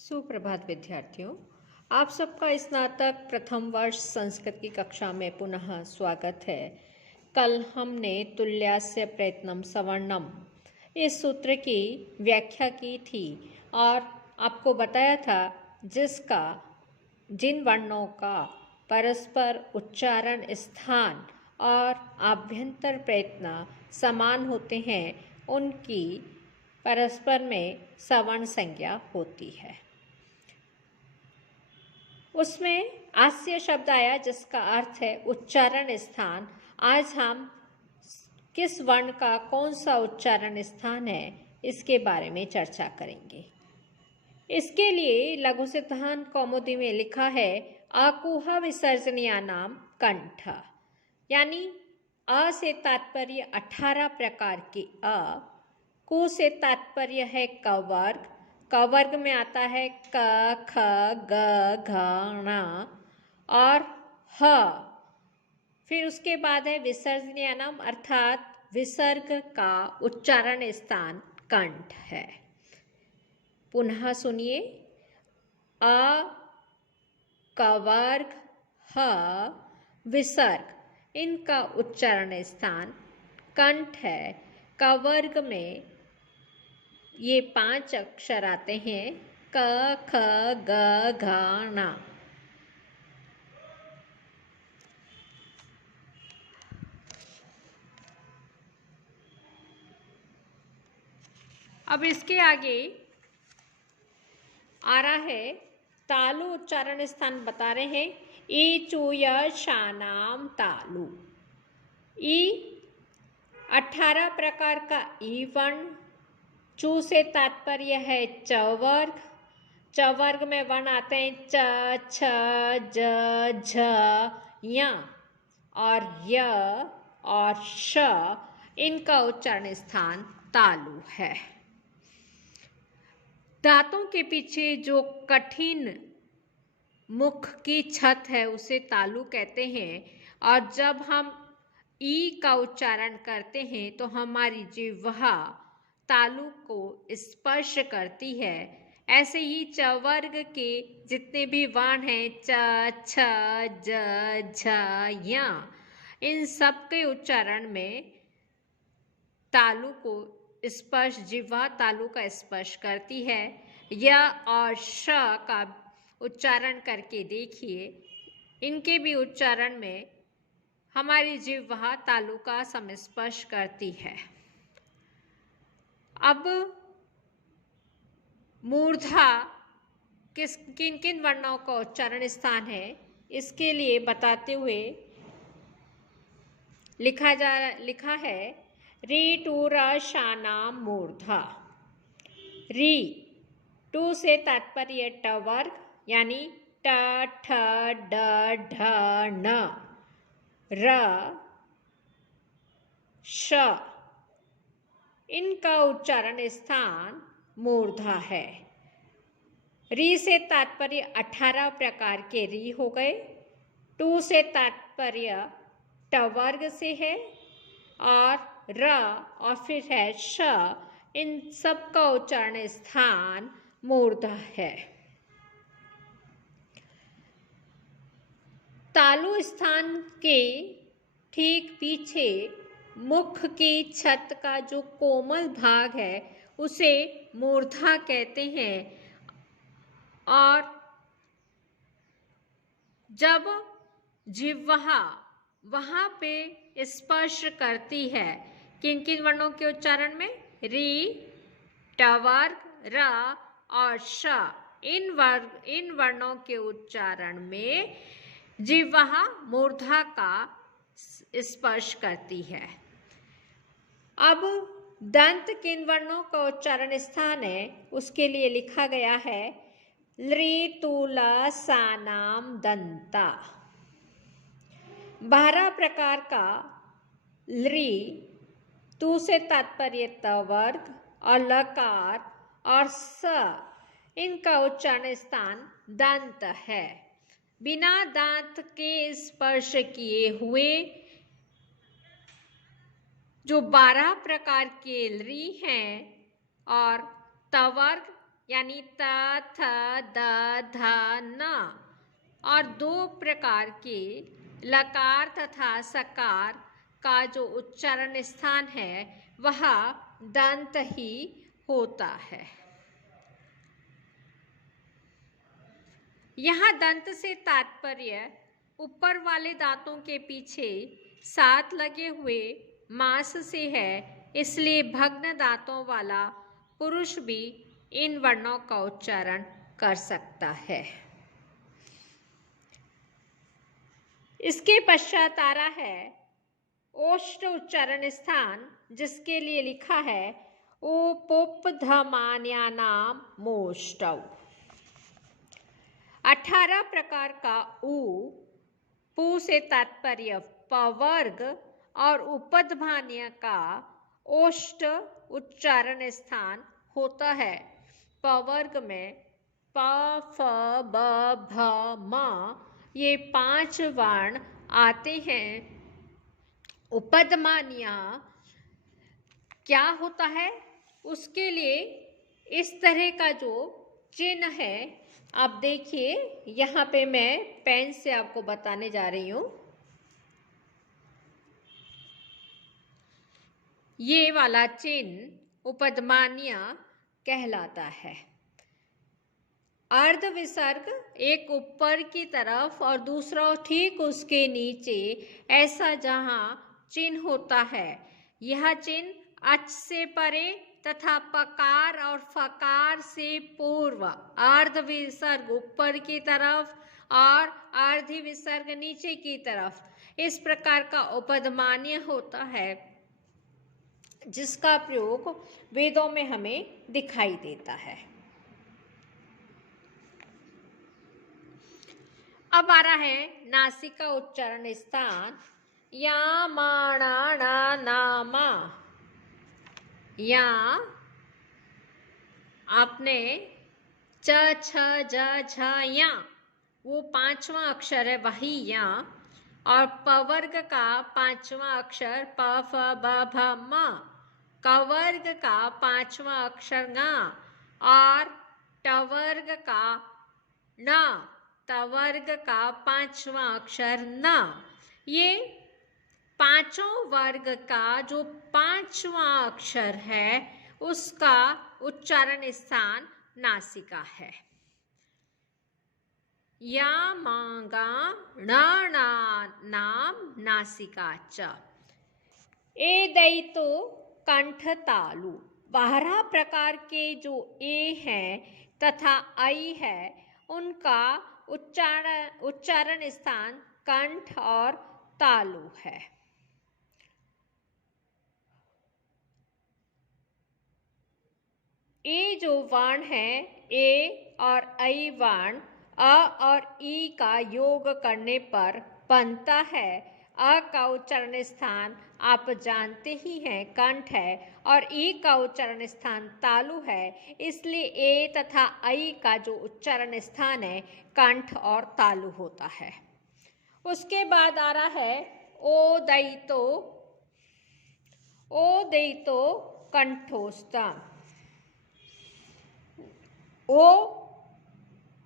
सुप्रभात विद्यार्थियों, आप सबका स्नातक प्रथम वर्ष संस्कृत की कक्षा में पुनः स्वागत है। कल हमने तुल्यास्य प्रयत्नम सवर्णम इस सूत्र की व्याख्या की थी और आपको बताया था जिन वर्णों का परस्पर उच्चारण स्थान और आभ्यंतर प्रयत्न समान होते हैं उनकी परस्पर में सवर्ण संज्ञा होती है। उसमें आस्य शब्द आया जिसका अर्थ है उच्चारण स्थान। आज हम किस वर्ण का कौन सा उच्चारण स्थान है इसके बारे में चर्चा करेंगे। इसके लिए लघु सिद्धांत कौमुदी में लिखा है अकुह विसर्जनीय नाम कंठ, यानी अ से तात्पर्य 18 प्रकार के अ, कु से तात्पर्य है कवर्ग, कवर्ग में आता है क ख ग घ ण और ह। फिर उसके बाद है विसर्जनीय नाम अर्थात विसर्ग का उच्चारण स्थान कंठ है। पुनः सुनिए, अ, कवर्ग, ह, विसर्ग, इनका उच्चारण स्थान कंठ है। कवर्ग में ये 5 अक्षर आते हैं क ख ग घ ण। अब इसके आगे आ रहा है तालु उच्चारण स्थान बता रहे हैं ई चूय शानाम तालु। ई 18 प्रकार का ई वर्ण, चू से तात्पर्य है चवर्ग, चवर्ग में वर्ण आते हैं च छ ज झ य और य और श, इनका उच्चारण स्थान तालु है। दांतों के पीछे जो कठिन मुख की छत है उसे तालु कहते हैं और जब हम ई का उच्चारण करते हैं तो हमारी जिह्वा तालु को स्पर्श करती है। ऐसे ही चवर्ग के जितने भी वर्ण हैं च छ ज झ य, इन सब के उच्चारण में तालु को स्पर्श, जिह्वा तालु का स्पर्श करती है। य और श का उच्चारण करके देखिए, इनके भी उच्चारण में हमारी जिह्वा तालु का संस्पर्श करती है। अब मूर्धा किन किन वर्णों का उच्चारण स्थान है इसके लिए बताते हुए लिखा है री टू र शानाम मूर्धा। री, टू से तात्पर्य टवर्ग यानी ट ठ ड ढ ण, र श, इनका उच्चारण स्थान मूर्धा है। री से तात्पर्य 18 प्रकार के री हो गए, टू से तात्पर्य टवर्ग से है और र और फिर है श, इन सब का उच्चारण स्थान मूर्धा है। तालु स्थान के ठीक पीछे मुख की छत का जो कोमल भाग है उसे मूर्धा कहते हैं और जब जिह्वा वहां पे स्पर्श करती है किन किन वर्णों के उच्चारण में, री, टवर्ग, र और श, इन वर्णों के उच्चारण में जिह्वा मूर्धा का स्पर्श करती है। अब दंत किन वर्णों का उच्चारण स्थान है उसके लिए लिखा गया है लृ तूला सानाम दंता। 12 प्रकार का लृ, तू से तात्पर्य तवर्ग और लकार और स, इनका उच्चारण स्थान दंत है। बिना दांत के स्पर्श किए हुए जो 12 प्रकार के लृ हैं और तवर्ग यानी त, थ, द, ध, न, और 2 प्रकार के लकार तथा सकार का जो उच्चारण स्थान है वह दंत ही होता है। यहाँ दंत से तात्पर्य ऊपर वाले दांतों के पीछे 7 लगे हुए मांस से है, इसलिए भग्न दांतों वाला पुरुष भी इन वर्णों का उच्चारण कर सकता है। इसके पश्चात आ रहा है ओष्ठ उच्चारण स्थान, जिसके लिए लिखा है उपोपधमान्यानाम मोष्टौ। 18 प्रकार का उ, पु से तात्पर्य पवर्ग और उपध्मान्य का ओष्ठ उच्चारण स्थान होता है। पवर्ग में प, फ, ब, भ, म ये 5 वर्ण आते हैं। उपध्मान्य क्या होता है, उसके लिए इस तरह का जो चिन्ह है, आप देखिए यहाँ पे मैं पेन से आपको बताने जा रही हूँ। ये वाला चिन्ह उपध्मान्य कहलाता है। अर्ध विसर्ग एक ऊपर की तरफ और दूसरा ठीक उसके नीचे, ऐसा जहाँ चिन्ह होता है, यह चिन्ह अच से परे तथा पकार और फकार से पूर्व, अर्ध विसर्ग ऊपर की तरफ और अर्धि विसर्ग नीचे की तरफ, इस प्रकार का उपध्मान्य होता है, जिसका प्रयोग वेदों में हमें दिखाई देता है। अब आ रहा है नासिका उच्चारण स्थान, या माणा ना नामा। या आपने च, छ, ज, झ, या, वो 5वां अक्षर है वही या, और पवर्ग का 5वां अक्षर प, फ, ब, भ, म, कवर्ग का 5वां अक्षर ङ, और टवर्ग का न, तवर्ग का 5वां अक्षर न। ये पांचों वर्ग का जो 5वां अक्षर है उसका उच्चारण स्थान नासिका है। या मांगा ना नाम नासिका च। ए दैतो कंठ तालु। 12 प्रकार के जो ए हैं तथा आई है, उनका उच्चारण स्थान कंठ और तालु है। ए जो वर्ण है, ए और ऐ वर्ण अ और ई का योग करने पर बनता है। अ का उच्चारण स्थान आप जानते ही हैं कंठ है, और ई का उच्चारण स्थान तालु है, इसलिए ए तथा ऐ का जो उच्चारण स्थान है कंठ और तालु होता है। उसके बाद आ रहा है ओ दैतो कंठोस्तम। ओ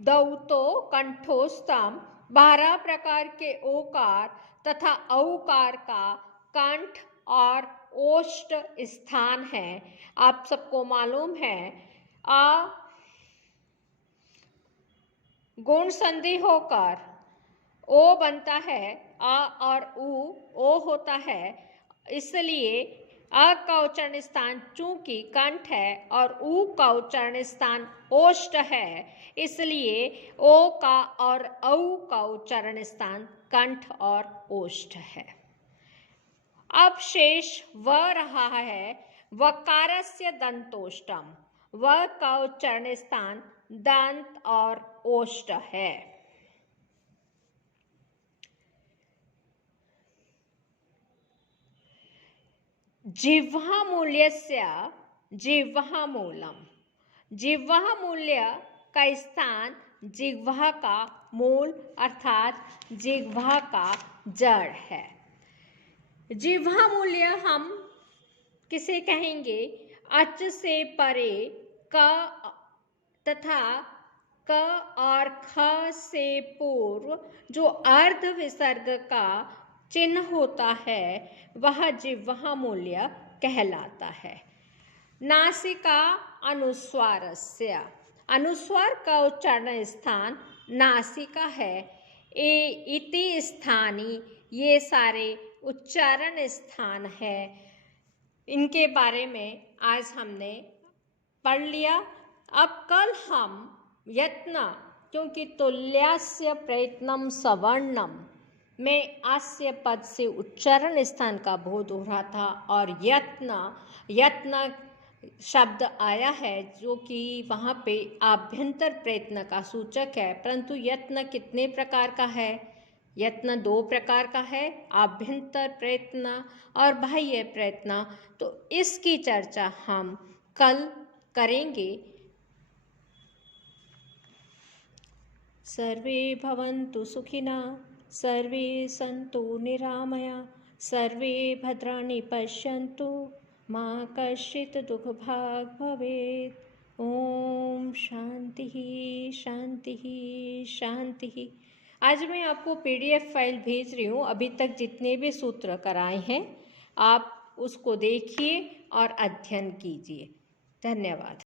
दौतो कंठोस्तम 12 प्रकार के ओकार तथा औकार का कंठ और ओष्ठ स्थान है। आप सबको मालूम है आ गुण संधि होकर ओ बनता है, आ और ओ होता है, इसलिए अ का उच्चारण स्थान चूंकि कंठ है और उ का उच्चारण स्थान ओष्ठ है, इसलिए ओ का और औ का उच्चारण स्थान कंठ और ओष्ठ है। अब शेष व रहा है वकारस्य दंतोष्टम। व का उच्चारण स्थान दंत और ओष्ठ है। जिह्वा मूल्यस्य जिह्वा मूलम। जिह्वा मूल्य का स्थान जिह्वा का मूल अर्थात जिह्वा का जड़ है। जिह्वा मूल्य हम किसे कहेंगे? अच से परे क तथा क और ख से पूर्व जो अर्ध विसर्ग का चिन्ह होता है वह जिह्वा मूल्य कहलाता है। नासिका अनुस्वारस्य, अनुस्वार का उच्चारण स्थान नासिका है। इति स्थानी, ये सारे उच्चारण स्थान है, इनके बारे में आज हमने पढ़ लिया। अब कल हम यत्न, क्योंकि तुल्यस्य प्रयत्नम सवर्णम में आस्य पद से उच्चारण स्थान का बोध हो रहा था और यत्न शब्द आया है जो कि वहाँ पे आभ्यंतर प्रयत्न का सूचक है। परंतु यत्न कितने प्रकार का है? यत्न 2 प्रकार का है, आभ्यंतर प्रयत्न और बाह्य प्रयत्न। तो इसकी चर्चा हम कल करेंगे। सर्वे भवन्तु सुखिनः, सर्वे सन्तु निरामया, सर्वे भद्राणि पश्यन्तु, मा कश्चित् दुःखभाग् भवेत्। ओम शांति शांति शांति। आज मैं आपको PDF फाइल भेज रही हूँ। अभी तक जितने भी सूत्र कराए हैं आप उसको देखिए और अध्ययन कीजिए। धन्यवाद।